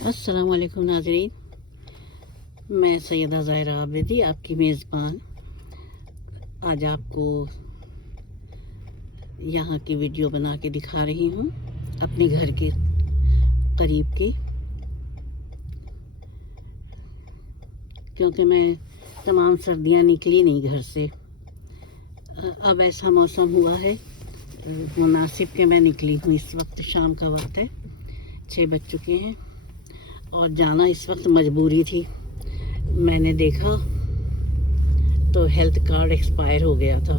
अस्सलाम वालेकुम नाज़रीन, मैं सैयदा ज़ाहिरा आबिदी आपकी मेज़बान आज आपको यहाँ की वीडियो बना के दिखा रही हूँ अपने घर के करीब की, क्योंकि मैं तमाम सर्दियाँ निकली नहीं घर से। अब ऐसा मौसम हुआ है मुनासिब के मैं निकली हूँ। इस वक्त शाम का वक्त है, 6 बज चुके हैं और जाना इस वक्त मजबूरी थी। मैंने देखा तो हेल्थ कार्ड एक्सपायर हो गया था,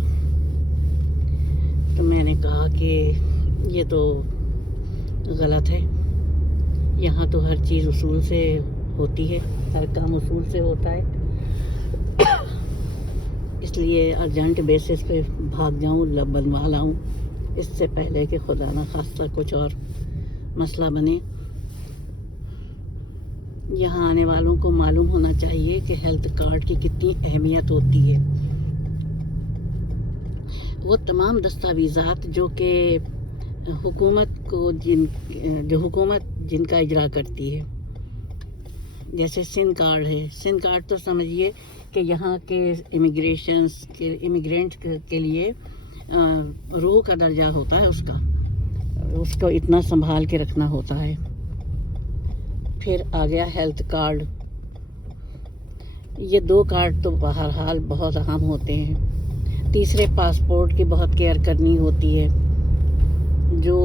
तो मैंने कहा कि ये तो गलत है। यहाँ तो हर चीज़ उसूल से होती है, हर काम उसूल से होता है, इसलिए अर्जेंट बेसिस पे भाग जाऊँ, लब बनवा लाऊँ, इससे पहले कि खुदा ना खास्ता कुछ और मसला बने। यहाँ आने वालों को मालूम होना चाहिए कि हेल्थ कार्ड की कितनी अहमियत होती है। वो तमाम दस्तावेज़ात जो कि हुकूमत को जो हुकूमत जिनका इजरा करती है, जैसे सिन कार्ड है। सिन कार्ड तो समझिए कि यहाँ के इमिग्रेंट के लिए रूह का दर्जा होता है, उसको इतना संभाल के रखना होता है। फिर आ गया हेल्थ कार्ड। ये 2 कार्ड तो बहरहाल बहुत अहम होते हैं। तीसरे पासपोर्ट की बहुत केयर करनी होती है। जो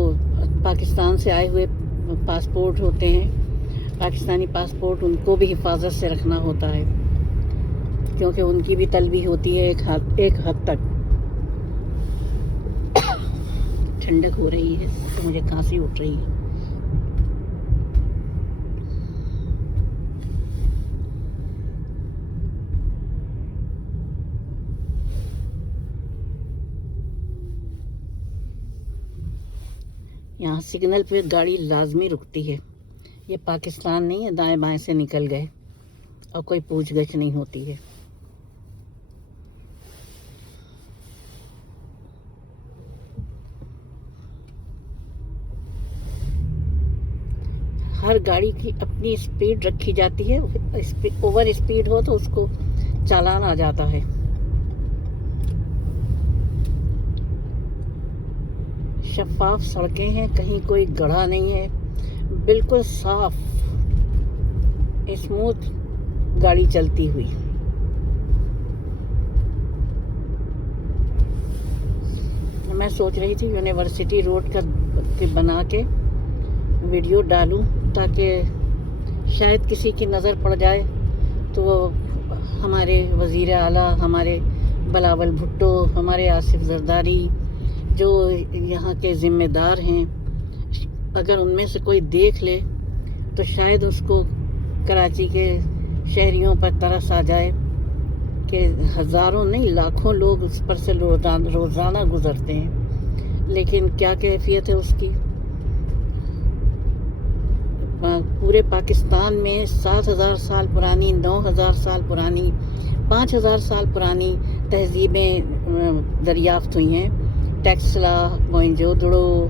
पाकिस्तान से आए हुए पासपोर्ट होते हैं, पाकिस्तानी पासपोर्ट, उनको भी हिफाजत से रखना होता है, क्योंकि उनकी भी तलबी होती है एक हद तक। ठंडक हो रही है तो मुझे खांसी उठ रही है। यहाँ सिग्नल पे गाड़ी लाजमी रुकती है। ये पाकिस्तान नहीं है, दाएं बाएं से निकल गए और कोई पूछगछ नहीं होती है। हर गाड़ी की अपनी स्पीड रखी जाती है। ओवर स्पीड हो तो उसको चालान आ जाता है। शफाफ सड़कें हैं, कहीं कोई गड्ढा नहीं है, बिल्कुल साफ स्मूथ गाड़ी चलती हुई। मैं सोच रही थी यूनिवर्सिटी रोड के बना के वीडियो डालूं, ताकि शायद किसी की नज़र पड़ जाए तो हमारे वज़ीर आला, हमारे बिलावल भुट्टो, हमारे आसिफ जरदारी, जो यहाँ के ज़िम्मेदार हैं, अगर उनमें से कोई देख ले तो शायद उसको कराची के शहरियों पर तरस आ जाए कि हज़ारों नहीं लाखों लोग उस पर से रोज़ाना गुज़रते हैं, लेकिन क्या कैफियत है उसकी। पूरे पाकिस्तान में 7,000 साल पुरानी, 9,000 साल पुरानी, 5,000 साल पुरानी तहजीबें दरियाफ्त हुई हैं। टेक्सला, मोइंजोदड़ो,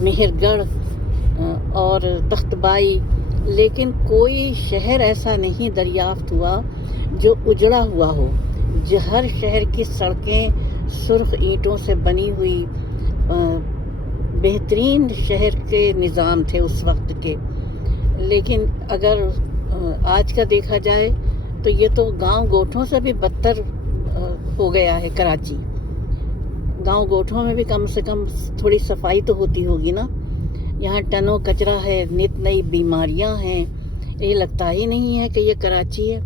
मेहरगढ़ और तख्तबाई, लेकिन कोई शहर ऐसा नहीं दरियाफ्त हुआ जो उजड़ा हुआ हो। हर शहर की सड़कें सुर्ख ईंटों से बनी हुई बेहतरीन शहर के निज़ाम थे उस वक्त के। लेकिन अगर आज का देखा जाए तो ये तो गांव गोठों से भी बदतर हो गया है कराची। गांव गोठों में भी कम से कम थोड़ी सफाई तो होती होगी ना। यहाँ टनों कचरा है, नित नई बीमारियां हैं। ये लगता ही नहीं है कि ये कराची है।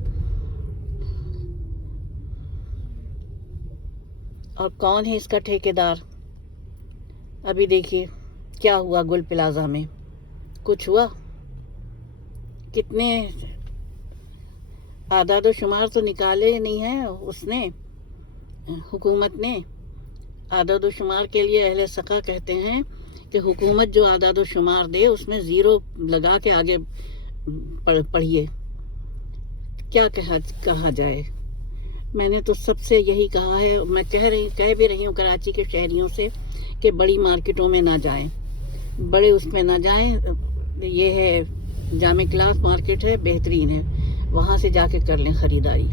और कौन है इसका ठेकेदार? अभी देखिए क्या हुआ गुल प्लाजा में, कुछ हुआ? कितने आदाद शुमार तो निकाले नहीं है उसने, हुकूमत ने। आदाद शुमार के लिए अहले सका कहते हैं कि हुकूमत जो आदाद शुमार दे उसमें ज़ीरो लगा के आगे पढ़िए। क्या कहा जाए। मैंने तो सबसे यही कहा है, मैं कह भी रही हूँ कराची के शहरियों से कि बड़ी मार्केटों में ना जाएं, बड़े उसमें ना जाएं, یہ ہے جامع کلاس مارکیٹ ہے، بہترین ہے، وہاں سے جا کے کر لیں خریداری۔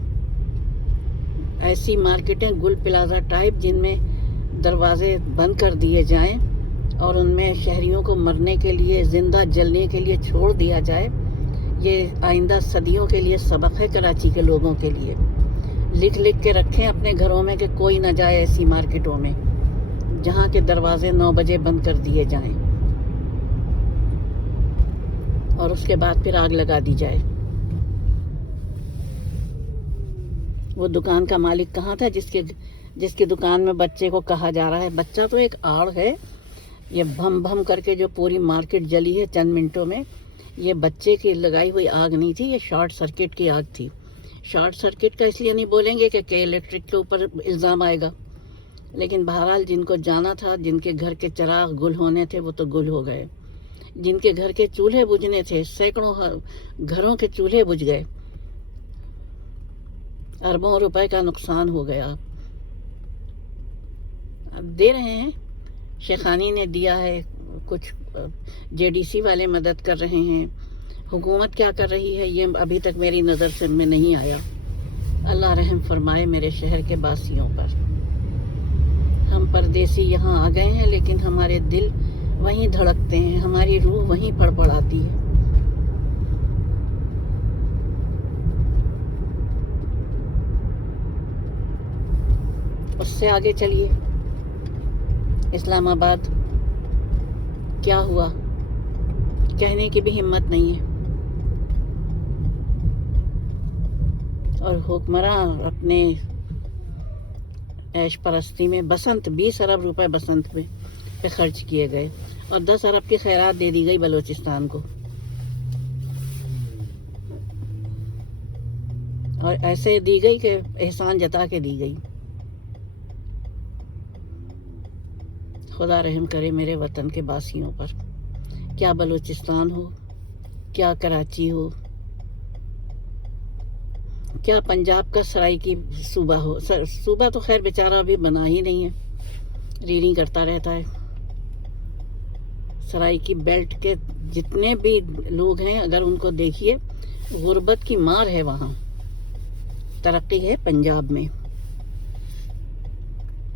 ایسی مارکیٹیں گل پلازا ٹائپ جن میں دروازے بند کر دیے جائیں اور ان میں شہریوں کو مرنے کے لیے، زندہ جلنے کے لیے چھوڑ دیا جائے، یہ آئندہ صدیوں کے لیے سبق ہے کراچی کے لوگوں کے لیے۔ لکھ کے رکھیں اپنے گھروں میں کہ کوئی نہ جائے ایسی مارکیٹوں میں جہاں کے دروازے 9 بجے بند کر دیے جائیں اور اس کے بعد پھر آگ لگا دی جائے۔ وہ دکان کا مالک کہاں تھا جس کی دکان میں بچے کو کہا جا رہا ہے، بچہ تو ایک آڑ ہے، یہ بھم بھم کر کے جو پوری مارکیٹ جلی ہے چند منٹوں میں، یہ بچے کی لگائی ہوئی آگ نہیں تھی، یہ شارٹ سرکٹ کی آگ تھی۔ شارٹ سرکٹ کا اس لیے نہیں بولیں گے کہ الیکٹرک کے اوپر الزام آئے گا، لیکن بہرحال جن کو جانا تھا، جن کے گھر کے چراغ گل ہونے تھے وہ تو گل ہو گئے، جن کے گھر کے چولہے بجھنے تھے، سینکڑوں گھروں کے چولہے بجھ گئے، اربوں روپے کا نقصان ہو گیا۔ اب دے رہے ہیں، شیخانی نے دیا ہے کچھ، JDC والے مدد کر رہے ہیں، حکومت کیا کر رہی ہے یہ ابھی تک میری نظر سے میں نہیں آیا۔ اللہ رحم فرمائے میرے شہر کے باسیوں پر۔ ہم پردیسی یہاں آ گئے ہیں لیکن ہمارے دل وہیں دھڑکتے ہیں، ہماری روح وہیں پڑپڑاتی ہے۔ اس سے آگے چلیے، اسلام آباد کیا ہوا کہنے کی بھی ہمت نہیں ہے، اور حکمراں اپنے عیش پرستی میں بسنت 20 ارب روپے بسنت پہ خرچ کیے گئے اور 10 ارب کی خیرات دے دی گئی بلوچستان کو، اور ایسے دی گئی کہ احسان جتا کے دی گئی۔ خدا رحم کرے میرے وطن کے باسیوں پر، کیا بلوچستان ہو، کیا کراچی ہو، کیا پنجاب کا سرائیکی صوبہ ہو، صوبہ تو خیر بیچارہ ابھی بنا ہی نہیں ہے، ریڑھی کرتا رہتا ہے۔ سرائیکی بیلٹ کے جتنے بھی لوگ ہیں اگر ان کو دیکھیے، غربت کی مار ہے وہاں، ترقی ہے پنجاب میں،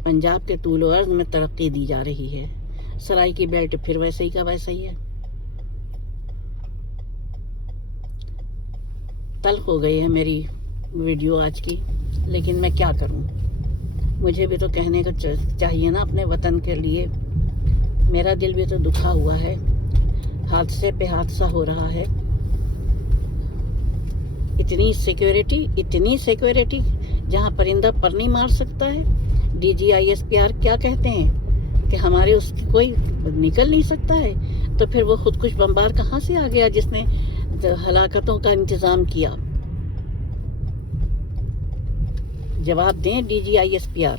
پنجاب کے طول و عرض میں ترقی دی جا رہی ہے، سرائیکی بیلٹ پھر ویسے ہی کا ویسا ہی ہے۔ تلخ ہو گئی ہے میری ویڈیو آج کی، لیکن میں کیا کروں، مجھے بھی تو کہنے کا چاہیے نا اپنے وطن کے لیے، میرا دل بھی تو دکھا ہوا ہے، حادثے پہ حادثہ ہو رہا ہے، اتنی سیکیورٹی جہاں پرندہ پر نہیں مار سکتا ہے۔ DG ISPR کیا کہتے ہیں کہ ہمارے اس کی کوئی نکل نہیں سکتا ہے، تو پھر وہ خودکش بمبار کہاں سے آ گیا جس نے ہلاکتوں کا انتظام کیا؟ جواب دیں DG ISPR،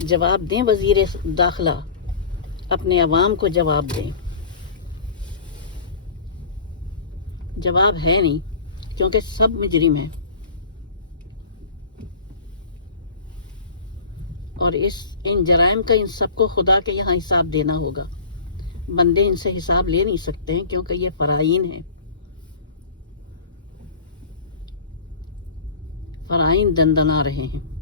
جواب دیں وزیر داخلہ، اپنے عوام کو جواب دیں۔ جواب ہے نہیں، کیونکہ سب مجرم ہیں، اور ان جرائم کا ان سب کو خدا کے یہاں حساب دینا ہوگا، بندے ان سے حساب لے نہیں سکتے ہیں کیونکہ یہ فرائین ہیں، فرائین دندنا رہے ہیں۔